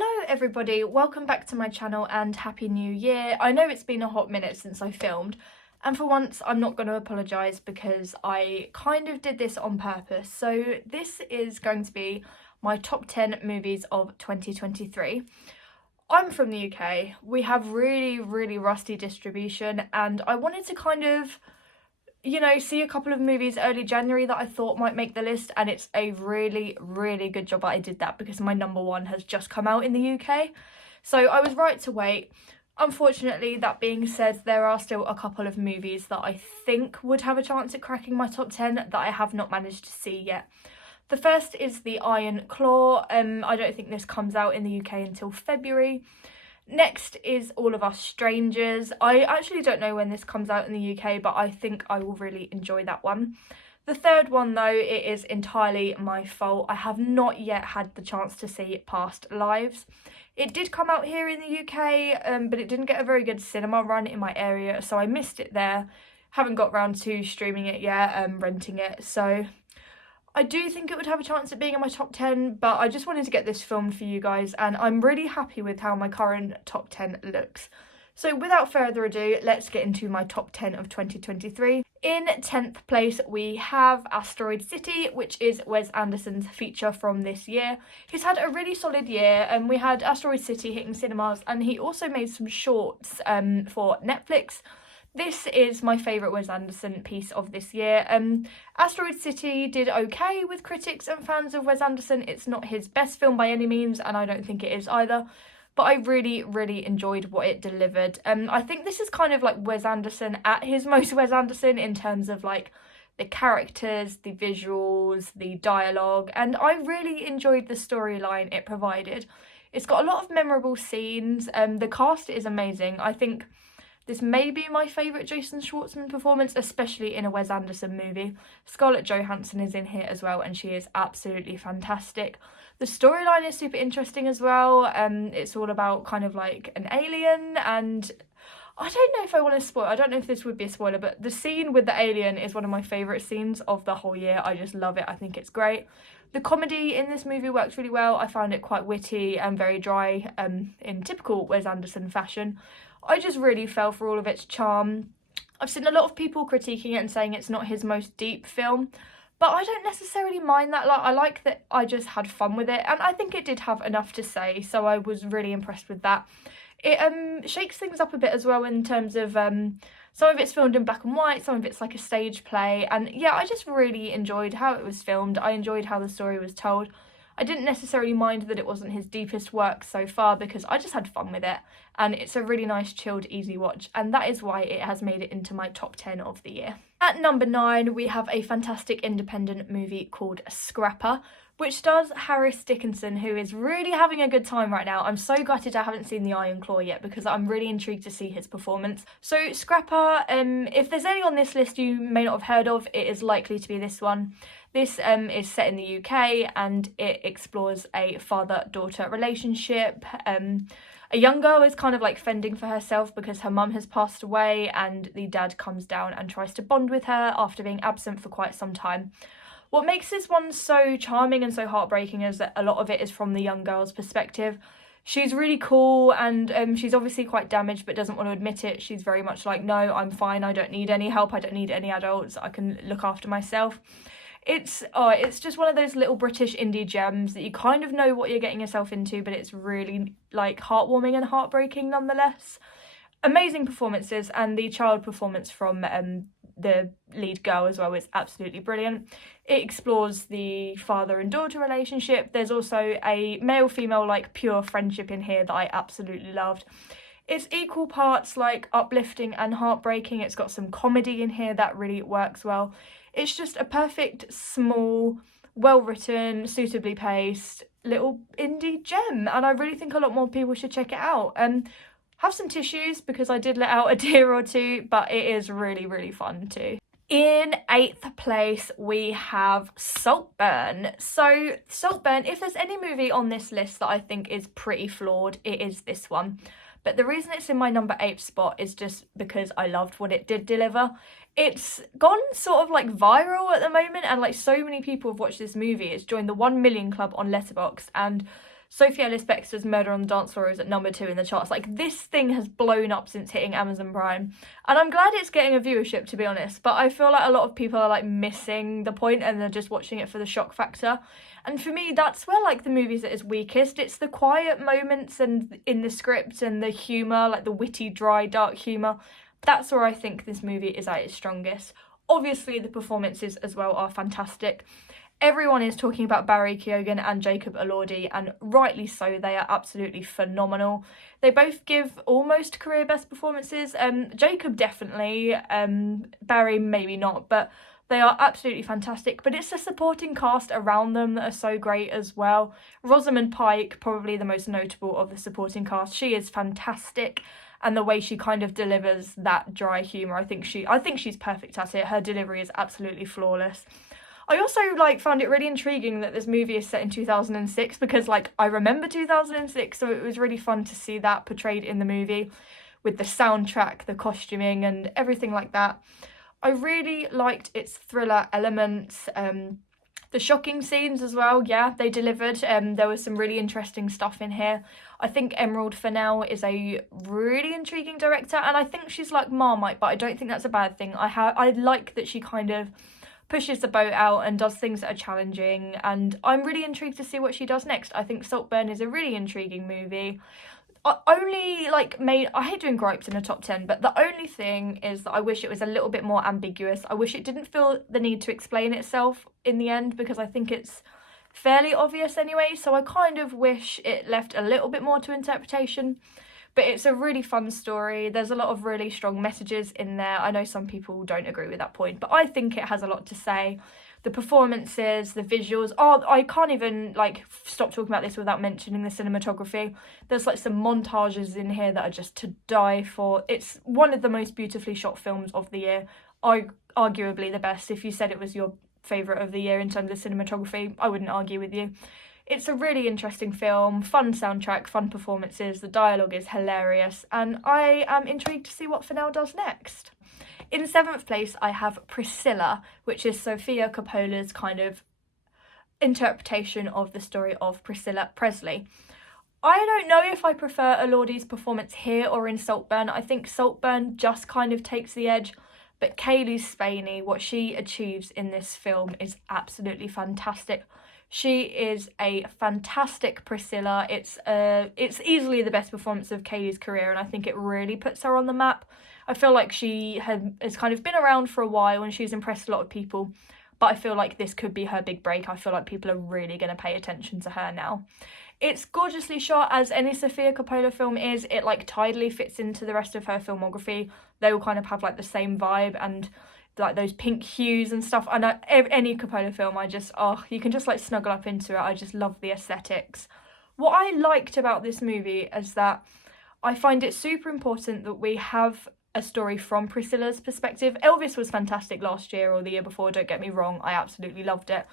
Hello everybody, welcome back to my channel and Happy New Year. I know it's been a hot minute since I filmed, and for once I'm not going to apologise because I kind of did this on purpose. So this is going to be my top 10 movies of 2023. I'm from the UK, we have really rusty distribution, and I wanted to kind of, see a couple of movies early January that I thought might make the list, and it's a really good job that I did that because my number one has just come out in the UK. So I was right to wait. Unfortunately, that being said, there are still a couple of movies that I think would have a chance at cracking my top 10 that I have not managed to see yet. The first is The Iron Claw. I don't think this comes out in the UK until February. Next is All of Us Strangers. I actually don't know when this comes out in the UK, but I think I will really enjoy that one. The third one, though, it is entirely my fault. I have not yet had the chance to see Past Lives. It did come out here in the UK, but it didn't get a very good cinema run in my area, so I missed it there. Haven't got round to streaming it yet, renting it, so I do think it would have a chance at being in my top 10, but I just wanted to get this filmed for you guys, and I'm really happy with how my current top 10 looks. So without further ado, let's get into my top 10 of 2023. In 10th place, we have Asteroid City, which is Wes Anderson's feature from this year. He's had a really solid year, and we had Asteroid City hitting cinemas, and he also made some shorts for Netflix. This is my favourite Wes Anderson piece of this year. Asteroid City did okay with critics and fans of Wes Anderson. It's not his best film by any means, and I don't think it is either. But I really enjoyed what it delivered. I think this is kind of like Wes Anderson at his most Wes Anderson in terms of like the characters, the visuals, the dialogue, and I really enjoyed the storyline it provided. It's got a lot of memorable scenes. The cast is amazing. I think this may be my favourite Jason Schwartzman performance, especially in a Wes Anderson movie. Scarlett Johansson is in here as well, and she is absolutely fantastic. The storyline is super interesting as well. It's all about kind of like an alien, and I don't know if I want to spoil, I don't know if this would be a spoiler, but the scene with the alien is one of my favourite scenes of the whole year. I just love it. I think it's great. The comedy in this movie works really well. I found it quite witty and very dry in typical Wes Anderson fashion. I just really fell for all of its charm. I've seen a lot of people critiquing it and saying it's not his most deep film, but I don't necessarily mind that. Like, I like that I just had fun with it, and I think it did have enough to say, so I was really impressed with that. It shakes things up a bit as well in terms of some of it's filmed in black and white, some of it's like a stage play, and yeah, I just really enjoyed how it was filmed. I enjoyed how the story was told. I didn't necessarily mind that it wasn't his deepest work so far because I just had fun with it, and it's a really nice, chilled, easy watch, and that is why it has made it into my top 10 of the year. At number 9, we have a fantastic independent movie called Scrapper, which stars Harris Dickinson, who is really having a good time right now. I'm so gutted I haven't seen The Iron Claw yet because I'm really intrigued to see his performance. So Scrapper, if there's any on this list you may not have heard of, it is likely to be this one. This is set in the UK, and it explores a father-daughter relationship. A young girl is kind of like fending for herself because her mum has passed away, and the dad comes down and tries to bond with her after being absent for quite some time. What makes this one so charming and so heartbreaking is that a lot of it is from the young girl's perspective. She's really cool, and she's obviously quite damaged but doesn't want to admit it. She's very much like, no, I'm fine, I don't need any help, I don't need any adults, I can look after myself. It's just one of those little British indie gems that you kind of know what you're getting yourself into, but it's really like heartwarming and heartbreaking nonetheless. Amazing performances, and the child performance from the lead girl as well is absolutely brilliant. It explores the father and daughter relationship. There's also a male-female like pure friendship in here that I absolutely loved. It's equal parts like uplifting and heartbreaking. It's got some comedy in here that really works well. It's just a perfect, small, well-written, suitably paced little indie gem, and I really think a lot more people should check it out. Have some tissues because I did let out a tear or two, but it is really fun too. In 8th place, we have Saltburn. So Saltburn, if there's any movie on this list that I think is pretty flawed, it is this one. But the reason it's in my number 8 spot is just because I loved what it did deliver. It's gone sort of like viral at the moment, and like so many people have watched this movie. It's joined the 1 million club on Letterboxd, and Sophie Ellis-Bextor's Murder on the Dance Floor is at number 2 in the charts. Like, this thing has blown up since hitting Amazon Prime. And I'm glad it's getting a viewership, to be honest. But I feel like a lot of people are, like, missing the point and they're just watching it for the shock factor. And for me, that's where, like, the movie's at its weakest. It's the quiet moments and in the script and the humour, like the witty, dry, dark humour. That's where I think this movie is at its strongest. Obviously, the performances as well are fantastic. Everyone is talking about Barry Keoghan and Jacob Elordi, and rightly so. They are absolutely phenomenal. They both give almost career best performances. Jacob definitely, Barry maybe not, but they are absolutely fantastic. But it's the supporting cast around them that are so great as well. Rosamund Pike, probably the most notable of the supporting cast. She is fantastic. And the way she kind of delivers that dry humour, I think she's perfect at it. Her delivery is absolutely flawless. I also, like, found it really intriguing that this movie is set in 2006 because, like, I remember 2006, so it was really fun to see that portrayed in the movie with the soundtrack, the costuming and everything like that. I really liked its thriller elements, the shocking scenes as well. Yeah, they delivered. There was some really interesting stuff in here. I think Emerald Fennell is a really intriguing director, and I think she's like Marmite, but I don't think that's a bad thing. I like that she kind of pushes the boat out and does things that are challenging, and I'm really intrigued to see what she does next. I think Saltburn is a really intriguing movie. I hate doing gripes in a top 10, but the only thing is that I wish it was a little bit more ambiguous. I wish it didn't feel the need to explain itself in the end, because I think it's fairly obvious anyway, so I kind of wish it left a little bit more to interpretation. But it's a really fun story. There's a lot of really strong messages in there. I know some people don't agree with that point, but I think it has a lot to say. The performances, the visuals. Oh, I can't even, like, stop talking about this without mentioning the cinematography. There's, like, some montages in here that are just to die for. It's one of the most beautifully shot films of the year. Arguably the best. If you said it was your favourite of the year in terms of cinematography, I wouldn't argue with you. It's a really interesting film, fun soundtrack, fun performances, the dialogue is hilarious, and I am intrigued to see what Fennell does next. In 7th place, I have Priscilla, which is Sofia Coppola's kind of interpretation of the story of Priscilla Presley. I don't know if I prefer Elordi's performance here or in Saltburn. I think Saltburn just kind of takes the edge, but Kaylee Spaney, what she achieves in this film is absolutely fantastic. She is a fantastic Priscilla. It's easily the best performance of Kaylee's career, and I think it really puts her on the map. I feel like she has kind of been around for a while and she's impressed a lot of people, but I feel like this could be her big break. I feel like people are really going to pay attention to her now. It's gorgeously shot, as any Sofia Coppola film is. It, like, tidily fits into the rest of her filmography. They all kind of have, like, the same vibe and, like, those pink hues and stuff. And any Coppola film, you can just, like, snuggle up into it. I just love the aesthetics. What I liked about this movie is that I find it super important that we have a story from Priscilla's perspective. Elvis was fantastic last year or the year before, don't get me wrong, I absolutely loved it.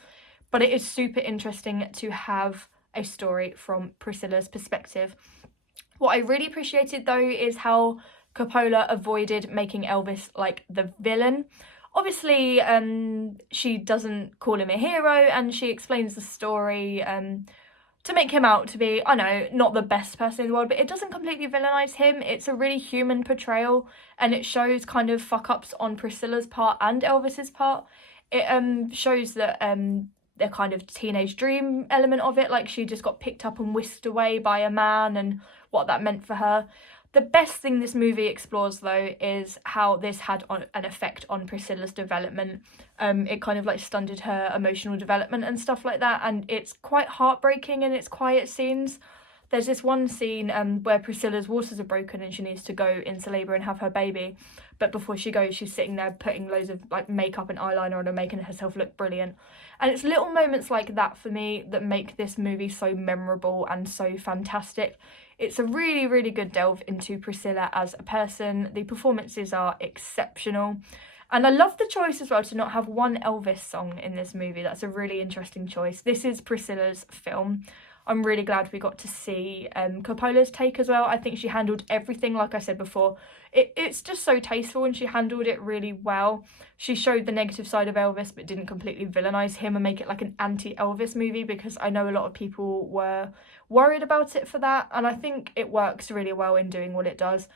But it is super interesting to have a story from Priscilla's perspective. What I really appreciated though is how Coppola avoided making Elvis like the villain. Obviously, she doesn't call him a hero, and she explains the story to make him out to be, I know, not the best person in the world, but it doesn't completely villainize him. It's a really human portrayal, and it shows kind of fuck-ups on Priscilla's part and Elvis's part. It shows that the kind of teenage dream element of it, like she just got picked up and whisked away by a man and what that meant for her. The best thing this movie explores, though, is how this had an effect on Priscilla's development. It kind of, like, stunted her emotional development and stuff like that, and it's quite heartbreaking in its quiet scenes. There's this one scene where Priscilla's waters are broken and she needs to go into labour and have her baby, but before she goes, she's sitting there putting loads of, like, makeup and eyeliner on and making herself look brilliant. And it's little moments like that for me that make this movie so memorable and so fantastic. It's a really, really good delve into Priscilla as a person. The performances are exceptional. And I love the choice as well to not have one Elvis song in this movie. That's a really interesting choice. This is Priscilla's film. I'm really glad we got to see Coppola's take as well. I think she handled everything, like I said before. It's just so tasteful, and she handled it really well. She showed the negative side of Elvis but didn't completely villainize him and make it like an anti-Elvis movie, because I know a lot of people were worried about it for that, and I think it works really well in doing what it does.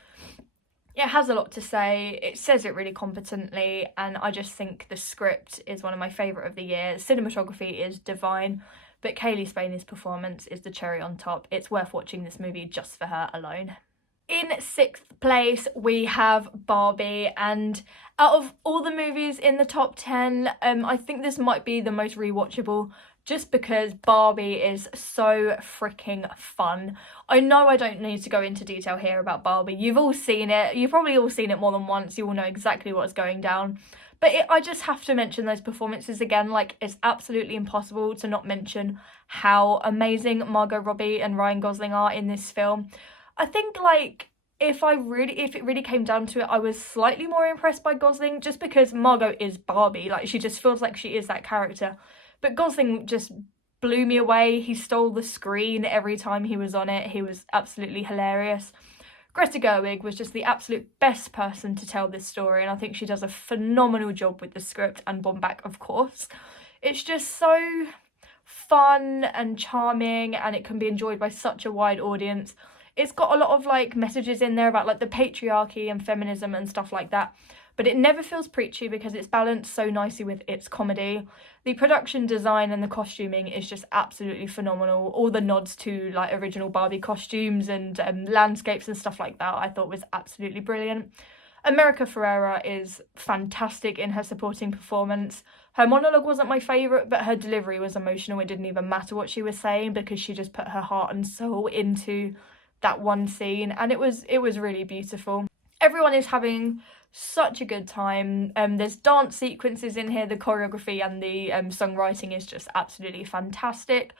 It has a lot to say, it says it really competently, and I just think the script is one of my favourite of the year. Cinematography is divine, but Kaylee Spain's performance is the cherry on top. It's worth watching this movie just for her alone. In sixth place, we have Barbie, and out of all the movies in the top 10, I think this might be the most rewatchable, just because Barbie is so freaking fun. I know I don't need to go into detail here about Barbie. You've all seen it. You've probably all seen it more than once. You all know exactly what's going down. But I just have to mention those performances again. Like, it's absolutely impossible to not mention how amazing Margot Robbie and Ryan Gosling are in this film. I think, like, if it really came down to it, I was slightly more impressed by Gosling, just because Margot is Barbie. Like, she just feels like she is that character. But Gosling just blew me away. He stole the screen every time he was on it. He was absolutely hilarious. Greta Gerwig was just the absolute best person to tell this story, and I think she does a phenomenal job with the script, and Bombach, of course. It's just so fun and charming, and it can be enjoyed by such a wide audience. It's got a lot of, like, messages in there about, like, the patriarchy and feminism and stuff like that, but it never feels preachy because it's balanced so nicely with its comedy. The production design and the costuming is just absolutely phenomenal. All the nods to, like, original Barbie costumes and landscapes and stuff like that I thought was absolutely brilliant. America Ferrera is fantastic in her supporting performance. Her monologue wasn't my favourite, but her delivery was emotional. It didn't even matter what she was saying because she just put her heart and soul into that one scene, and it was really beautiful. Everyone is having such a good time. There's dance sequences in here. The choreography and the songwriting is just absolutely fantastic.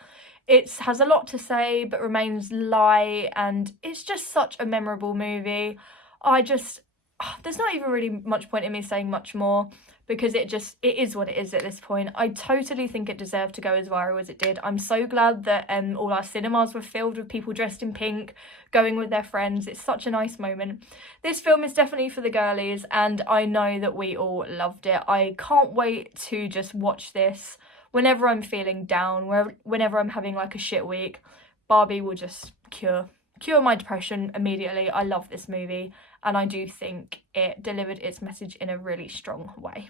It has a lot to say but remains light, and it's just such a memorable movie. There's not even really much point in me saying much more because it is what it is at this point. I totally think it deserved to go as viral as it did. I'm so glad that all our cinemas were filled with people dressed in pink, going with their friends. It's such a nice moment. This film is definitely for the girlies, and I know that we all loved it. I can't wait to just watch this whenever I'm feeling down, whenever I'm having, like, a shit week. Barbie will just cure my depression immediately. I love this movie, and I do think it delivered its message in a really strong way.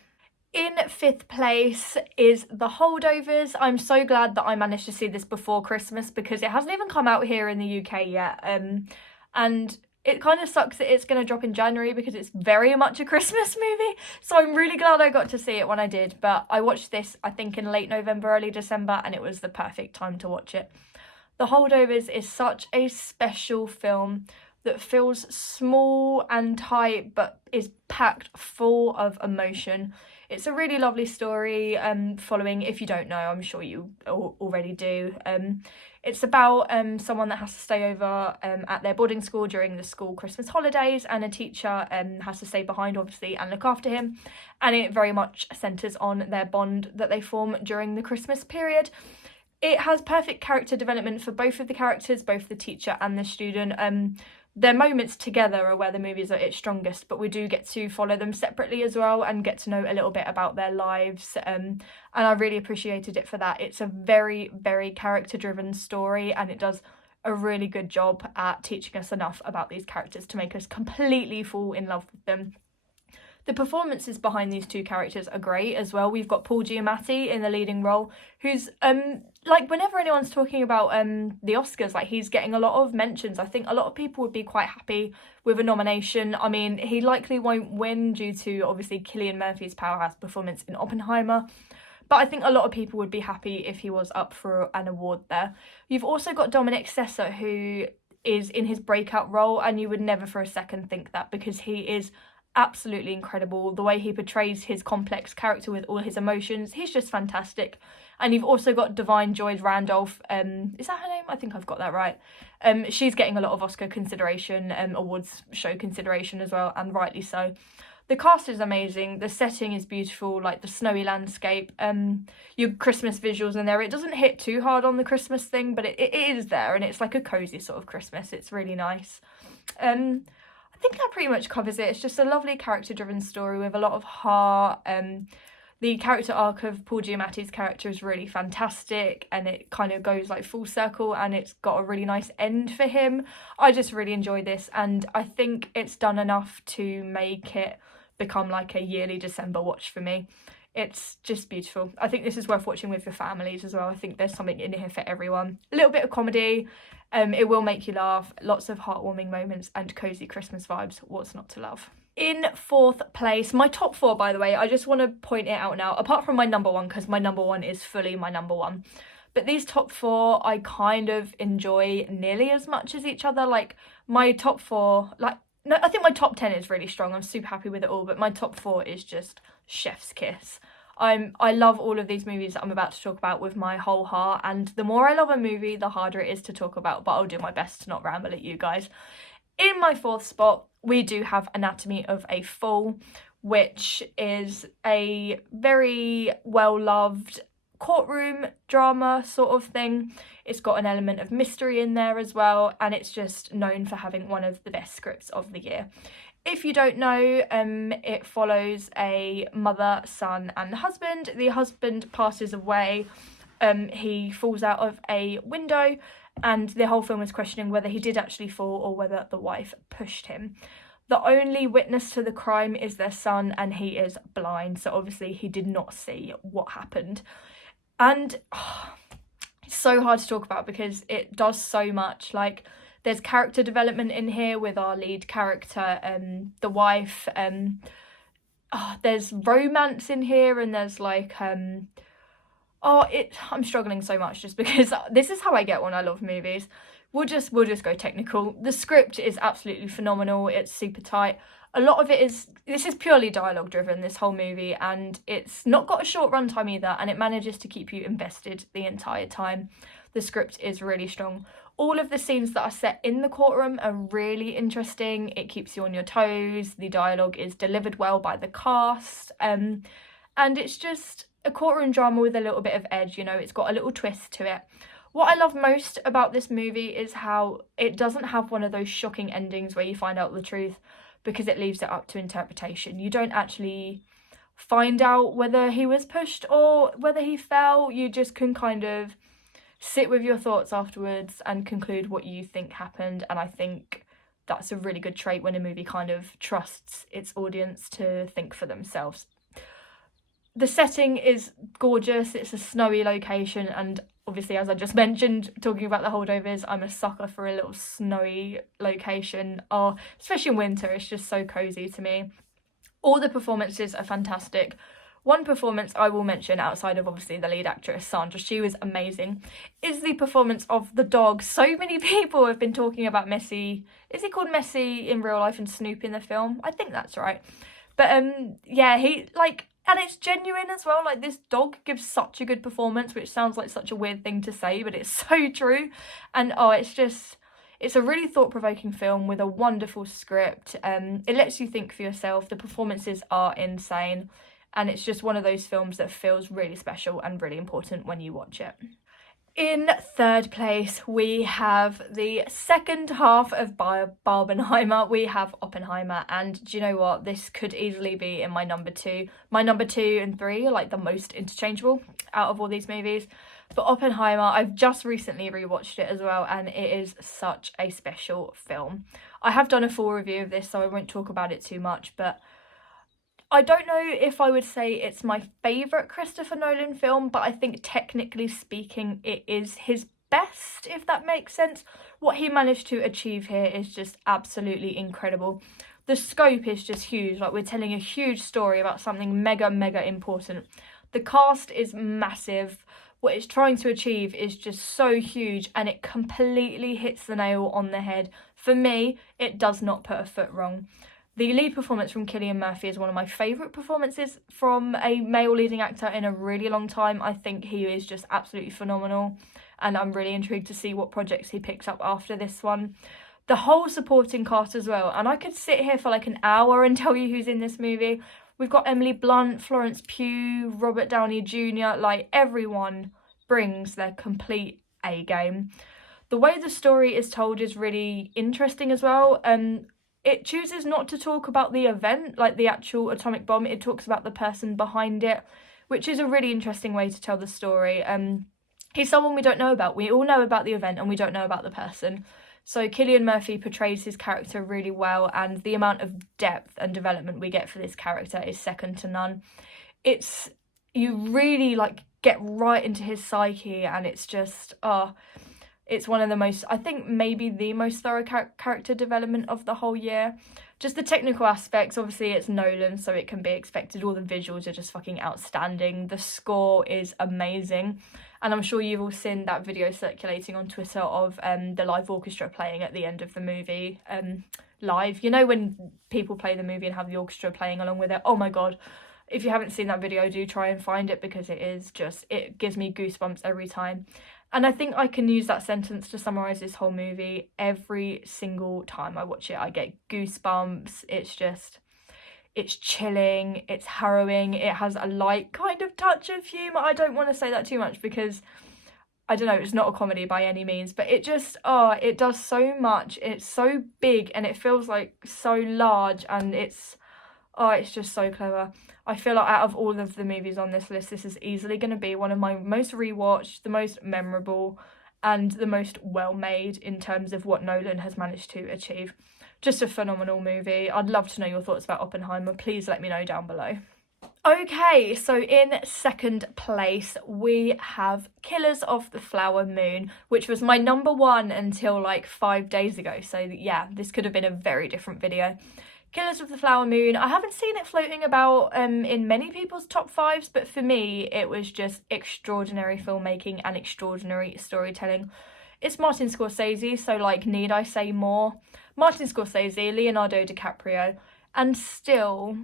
In fifth place is The Holdovers. I'm so glad that I managed to see this before Christmas because it hasn't even come out here in the UK yet. And it kind of sucks that it's going to drop in January because it's very much a Christmas movie. So I'm really glad I got to see it when I did. But I watched this, I think, in late November, early December, and it was the perfect time to watch it. The Holdovers is such a special film that feels small and tight but is packed full of emotion. It's a really lovely story following, if you don't know, I'm sure you already do. It's about someone that has to stay over at their boarding school during the school Christmas holidays, and a teacher has to stay behind, obviously, and look after him. And it very much centres on their bond that they form during the Christmas period. It has perfect character development for both of the characters, both the teacher and the student. Their moments together are where the movie is at its strongest, but we do get to follow them separately as well and get to know a little bit about their lives, and I really appreciated it for that. It's a very, very character-driven story, and it does a really good job at teaching us enough about these characters to make us completely fall in love with them. The performances behind these two characters are great as well. We've got Paul Giamatti in the leading role, who's like, whenever anyone's talking about the Oscars, like, he's getting a lot of mentions. I think a lot of people would be quite happy with a nomination. I mean, he likely won't win due to, obviously, Cillian Murphy's powerhouse performance in Oppenheimer, but I think a lot of people would be happy if he was up for an award there. You've also got Dominic Sessa, who is in his breakout role, and you would never for a second think that, because he is absolutely incredible. The way he portrays his complex character with all his emotions, he's just fantastic. And you've also got Divine Joy Randolph, is that her name? I think I've got that right. She's getting a lot of Oscar consideration, awards show consideration as well, and rightly so. The cast is amazing, the setting is beautiful, like the snowy landscape, your Christmas visuals in there. It doesn't hit too hard on the Christmas thing, but it is there, and it's like a cosy sort of Christmas. It's really nice. I think that pretty much covers it. It's just a lovely character-driven story with a lot of heart. The character arc of Paul Giamatti's character is really fantastic, and it kind of goes like full circle, and it's got a really nice end for him. I just really enjoy this, and I think it's done enough to make it become like a yearly December watch for me. It's just beautiful. I think this is worth watching with your families as well. I think there's something in here for everyone. A little bit of comedy, it will make you laugh, lots of heartwarming moments and cozy Christmas vibes. What's not to love? In fourth place, my top four, by the way, I just want to point it out now, apart from my number one, because my number one is fully my number one. But these top four, I kind of enjoy nearly as much as each other. Like, my top four, like, no, I think my top 10 is really strong. I'm super happy with it all, but my top four is just chef's kiss. I love all of these movies that I'm about to talk about with my whole heart, and the more I love a movie, the harder it is to talk about, but I'll do my best to not ramble at you guys. In my fourth spot, we do have Anatomy of a Fall, which is a very well-loved courtroom drama sort of thing. It's got an element of mystery in there as well, and it's just known for having one of the best scripts of the year. If you don't know, it follows a mother, son and husband. The husband passes away, he falls out of a window, and the whole film is questioning whether he did actually fall or whether the wife pushed him. The only witness to the crime is their son, and he is blind, so obviously he did not see what happened. And it's so hard to talk about because it does so much. Like, there's character development in here with our lead character, the wife. There's romance in here, and there's like I'm struggling so much just because this is how I get when I love movies. We'll just go technical. The script is absolutely phenomenal. It's super tight. A lot of it this is purely dialogue driven, this whole movie, and it's not got a short runtime either, and it manages to keep you invested the entire time. The script is really strong. All of the scenes that are set in the courtroom are really interesting. It keeps you on your toes. The dialogue is delivered well by the cast. And it's just a courtroom drama with a little bit of edge, you know, it's got a little twist to it. What I love most about this movie is how it doesn't have one of those shocking endings where you find out the truth, because it leaves it up to interpretation. You don't actually find out whether he was pushed or whether he fell. You just can kind of sit with your thoughts afterwards and conclude what you think happened, and I think that's a really good trait when a movie kind of trusts its audience to think for themselves. The setting is gorgeous. It's a snowy location, and obviously, as I just mentioned, talking about the Holdovers, I'm a sucker for a little snowy location. Oh, especially in winter, it's just so cozy to me. All the performances are fantastic. One performance I will mention, outside of obviously the lead actress, Sandra, she was amazing, is the performance of the dog. So many people have been talking about Messi. Is he called Messi in real life and Snoop in the film? I think that's right. But yeah, he, like, and it's genuine as well. Like, this dog gives such a good performance, which sounds like such a weird thing to say, but it's so true. And it's a really thought-provoking film with a wonderful script. It lets you think for yourself. The performances are insane. And it's just one of those films that feels really special and really important when you watch it. In third place, we have the second half of Barbenheimer. We have Oppenheimer, and do you know what? This could easily be in my number two. My number 2 and 3 are like the most interchangeable out of all these movies. But Oppenheimer, I've just recently rewatched it as well, and it is such a special film. I have done a full review of this, so I won't talk about it too much, but I don't know if I would say it's my favourite Christopher Nolan film, but I think technically speaking it is his best, if that makes sense. What he managed to achieve here is just absolutely incredible. The scope is just huge, like we're telling a huge story about something mega important. The cast is massive. What it's trying to achieve is just so huge, and it completely hits the nail on the head. For me, it does not put a foot wrong. The lead performance from Cillian Murphy is one of my favourite performances from a male leading actor in a really long time. I think he is just absolutely phenomenal, and I'm really intrigued to see what projects he picks up after this one. The whole supporting cast as well, and I could sit here for like an hour and tell you who's in this movie. We've got Emily Blunt, Florence Pugh, Robert Downey Jr., like everyone brings their complete A game. The way the story is told is really interesting as well. It chooses not to talk about the event, like the actual atomic bomb. It talks about the person behind it. which is a really interesting way to tell the story. He's someone we don't know about. We all know about the event and we don't know about the person. So Cillian Murphy portrays his character really well, and the amount of depth and development we get for this character is second to none. You really like get right into his psyche, and it's just it's one of the most, I think maybe the most thorough character development of the whole year. Just the technical aspects, obviously it's Nolan, so it can be expected. All the visuals are just fucking outstanding. The score is amazing. And I'm sure you've all seen that video circulating on Twitter of the live orchestra playing at the end of the movie. Live. You know when people play the movie and have the orchestra playing along with it? Oh my god. If you haven't seen that video, do try and find it, because it gives me goosebumps every time. And I think I can use that sentence to summarise this whole movie. Every single time I watch it, I get goosebumps. It's chilling, it's harrowing, it has a light kind of touch of humour. I don't want to say that too much because, I don't know, it's not a comedy by any means, but it just, it does so much. It's so big and it feels like so large, and it's just so clever. I feel like out of all of the movies on this list, this is easily going to be one of my most rewatched, the most memorable, and the most well-made in terms of what Nolan has managed to achieve. Just a phenomenal movie. I'd love to know your thoughts about Oppenheimer. Please let me know down below. Okay, so in second place, we have Killers of the Flower Moon, which was my number one until like 5 days ago. So yeah, this could have been a very different video. Killers of the Flower Moon, I haven't seen it floating about in many people's top fives, but for me, it was just extraordinary filmmaking and extraordinary storytelling. It's Martin Scorsese, so like, need I say more? Martin Scorsese, Leonardo DiCaprio, and still,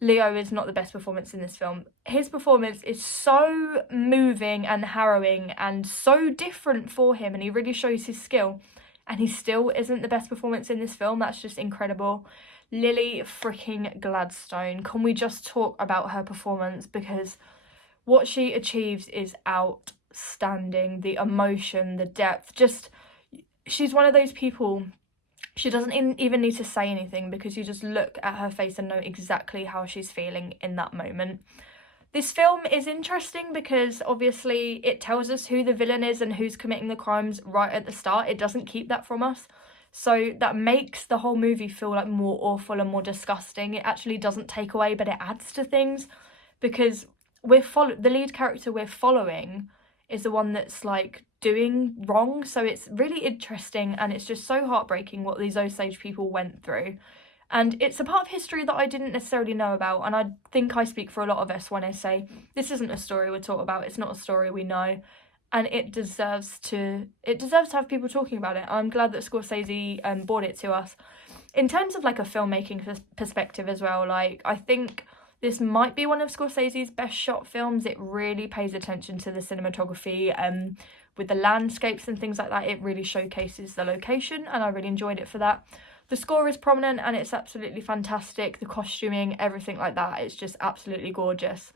Leo is not the best performance in this film. His performance is so moving and harrowing and so different for him, and he really shows his skill. And he still isn't the best performance in this film. That's just incredible. Lily freaking Gladstone. Can we just talk about her performance? Because what she achieves is outstanding. The emotion, the depth. Just, she's one of those people, she doesn't even need to say anything, because you just look at her face and know exactly how she's feeling in that moment. This film is interesting because obviously it tells us who the villain is and who's committing the crimes right at the start. It doesn't keep that from us. So that makes the whole movie feel like more awful and more disgusting. It actually doesn't take away, but it adds to things, because the lead character we're following is the one that's like doing wrong. So it's really interesting, and it's just so heartbreaking what these Osage people went through. And it's a part of history that I didn't necessarily know about, and I think I speak for a lot of us when I say this isn't a story we're taught about, it's not a story we know, and it deserves to have people talking about it. I'm glad that Scorsese brought it to us. In terms of like a filmmaking perspective as well, like, I think this might be one of Scorsese's best shot films. It really pays attention to the cinematography, with the landscapes and things like that. It really showcases the location, and I really enjoyed it for that. The score is prominent and it's absolutely fantastic. The costuming, everything like that, it's just absolutely gorgeous.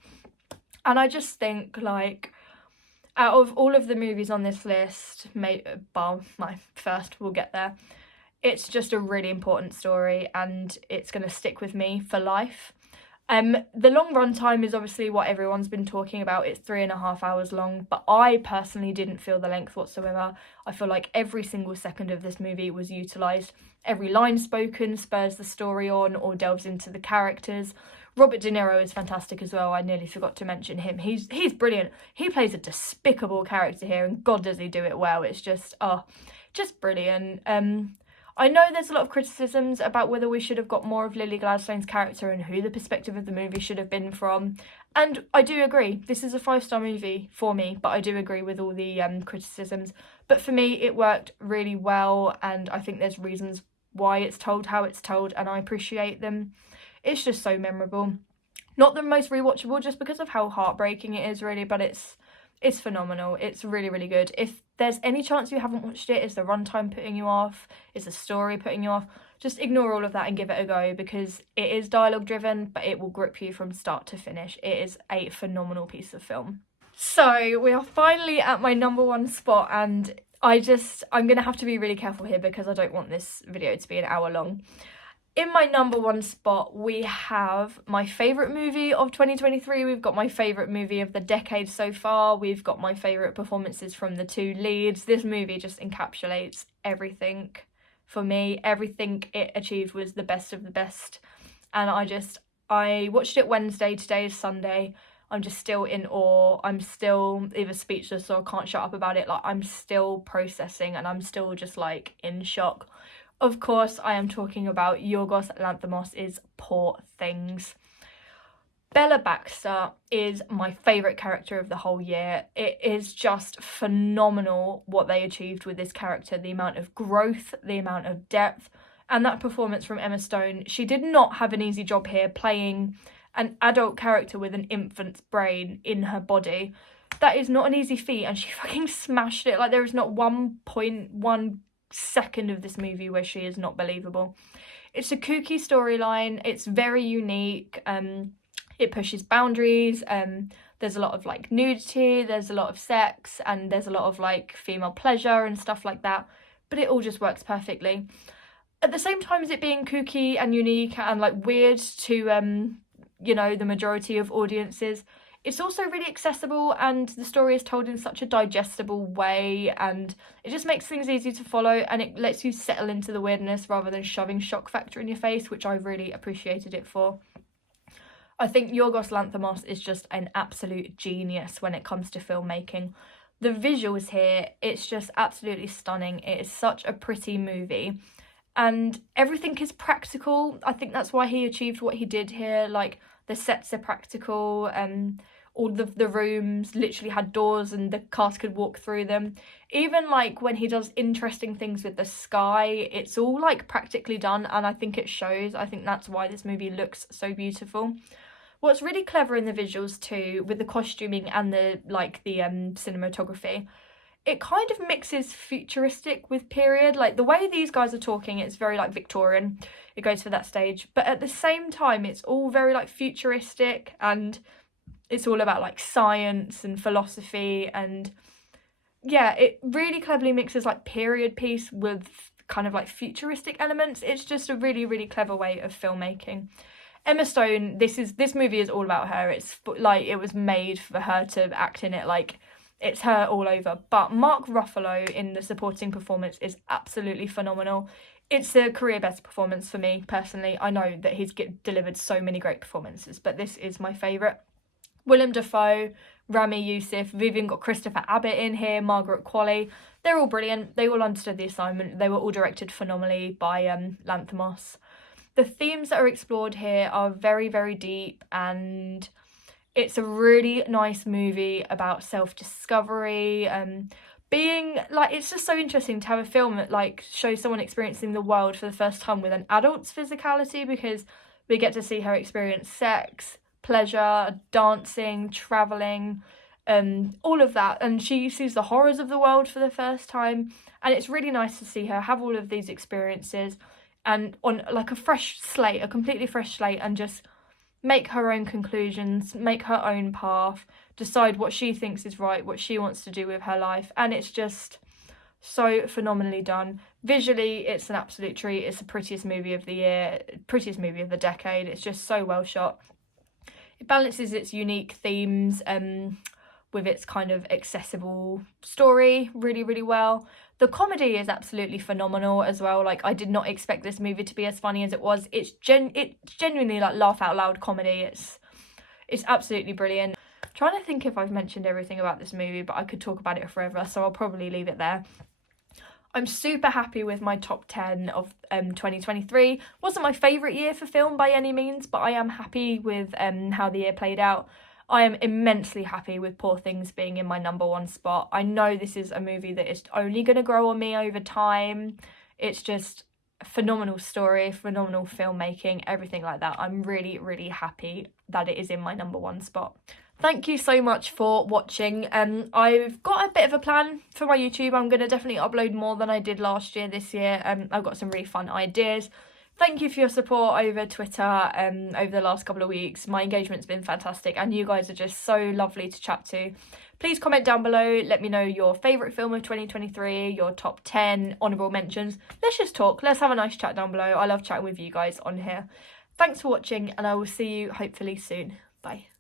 And I just think, like, out of all of the movies on this list, bar my first, we'll get there, it's just a really important story, and it's going to stick with me for life. The long run time is obviously what everyone's been talking about. It's 3.5 hours long, but I personally didn't feel the length whatsoever. I feel like every single second of this movie was utilised. Every line spoken spurs the story on or delves into the characters. Robert De Niro is fantastic as well. I nearly forgot to mention him. He's brilliant. He plays a despicable character here, and God does he do it well. It's just brilliant. I know there's a lot of criticisms about whether we should have got more of Lily Gladstone's character and who the perspective of the movie should have been from. And I do agree. This is a 5-star movie for me, but I do agree with all the criticisms. But for me, it worked really well, and I think there's reasons why it's told how it's told, and I appreciate them. It's just so memorable. Not the most rewatchable just because of how heartbreaking it is, really, but it's phenomenal. It's really, really good. If there's any chance you haven't watched it, is the runtime putting you off? Is the story putting you off? Just ignore all of that and give it a go, because it is dialogue driven, but it will grip you from start to finish. It is a phenomenal piece of film. So we are finally at my number one spot, and I'm going to have to be really careful here because I don't want this video to be an hour long. In my number one spot, we have my favourite movie of 2023. We've got my favourite movie of the decade so far. We've got my favourite performances from the two leads. This movie just encapsulates everything for me. Everything it achieved was the best of the best. And I watched it Wednesday, today is Sunday. I'm just still in awe. I'm still either speechless or can't shut up about it. Like, I'm still processing and I'm still just like in shock. Of course, I am talking about Yorgos Lanthimos' Poor Things. Bella Baxter is my favourite character of the whole year. It is just phenomenal what they achieved with this character, the amount of growth, the amount of depth, and that performance from Emma Stone. She did not have an easy job here playing an adult character with an infant's brain in her body. That is not an easy feat, and she fucking smashed it. Like, there is not 1.1 second of this movie where she is not believable. It's a kooky storyline. It's very unique. It pushes boundaries. There's a lot of like nudity, there's a lot of sex, and there's a lot of like female pleasure and stuff like that, but it all just works perfectly. At the same time as it being kooky and unique and like weird to you know, the majority of audiences, it's also really accessible, and the story is told in such a digestible way, and it just makes things easy to follow, and it lets you settle into the weirdness rather than shoving shock factor in your face, which I really appreciated it for. I think Yorgos Lanthimos is just an absolute genius when it comes to filmmaking. The visuals here, it's just absolutely stunning. It is such a pretty movie, and everything is practical. I think that's why he achieved what he did here. Like, the sets are practical, all the rooms literally had doors and the cast could walk through them. Even like when he does interesting things with the sky, it's all like practically done, and I think it shows. I think that's why this movie looks so beautiful. What's really clever in the visuals too, with the costuming and the cinematography, it kind of mixes futuristic with period. Like, the way these guys are talking, it's very like Victorian. It goes for that stage, but at the same time it's all very like futuristic, and it's all about like science and philosophy, and yeah, it really cleverly mixes like period piece with kind of like futuristic elements. It's just a really, really clever way of filmmaking. Emma Stone, this movie is all about her. It's like it was made for her to act in it. Like, it's her all over. But Mark Ruffalo in the supporting performance is absolutely phenomenal. It's a career best performance for me personally. I know that he's delivered so many great performances, but this is my favourite. Willem Dafoe, Rami Youssef, we've even got Christopher Abbott in here, Margaret Qualley. They're all brilliant. They all understood the assignment. They were all directed phenomenally by Lanthimos. The themes that are explored here are very, very deep, and it's a really nice movie about self-discovery. Being like, it's just so interesting to have a film that like shows someone experiencing the world for the first time with an adult's physicality, because we get to see her experience sex, pleasure, dancing, traveling, all of that, and she sees the horrors of the world for the first time, and it's really nice to see her have all of these experiences and on like a fresh slate, a completely fresh slate, and just make her own conclusions, make her own path, decide what she thinks is right, what she wants to do with her life, and it's just so phenomenally done. Visually, it's an absolute treat. It's the prettiest movie of the year, prettiest movie of the decade. It's just so well shot. It balances its unique themes with its kind of accessible story really, really well. The comedy is absolutely phenomenal as well. Like, I did not expect this movie to be as funny as it was. It's genuinely like laugh out loud comedy. It's absolutely brilliant. I'm trying to think if I've mentioned everything about this movie, but I could talk about it forever, so I'll probably leave it there. I'm super happy with my top 10 of 2023. Wasn't my favourite year for film by any means, but I am happy with how the year played out. I am immensely happy with Poor Things being in my number one spot. I know this is a movie that is only going to grow on me over time. It's just a phenomenal story, phenomenal filmmaking, everything like that. I'm really, really happy that it is in my number one spot. Thank you so much for watching. I've got a bit of a plan for my YouTube. I'm going to definitely upload more than I did last year this year. I've got some really fun ideas. thank you for your support over Twitter over the last couple of weeks. My engagement's been fantastic and you guys are just so lovely to chat to. Please comment down below, let me know your favourite film of 2023, your top 10 honourable mentions. Let's just talk, let's have a nice chat down below. I love chatting with you guys on here. Thanks for watching and I will see you hopefully soon. Bye.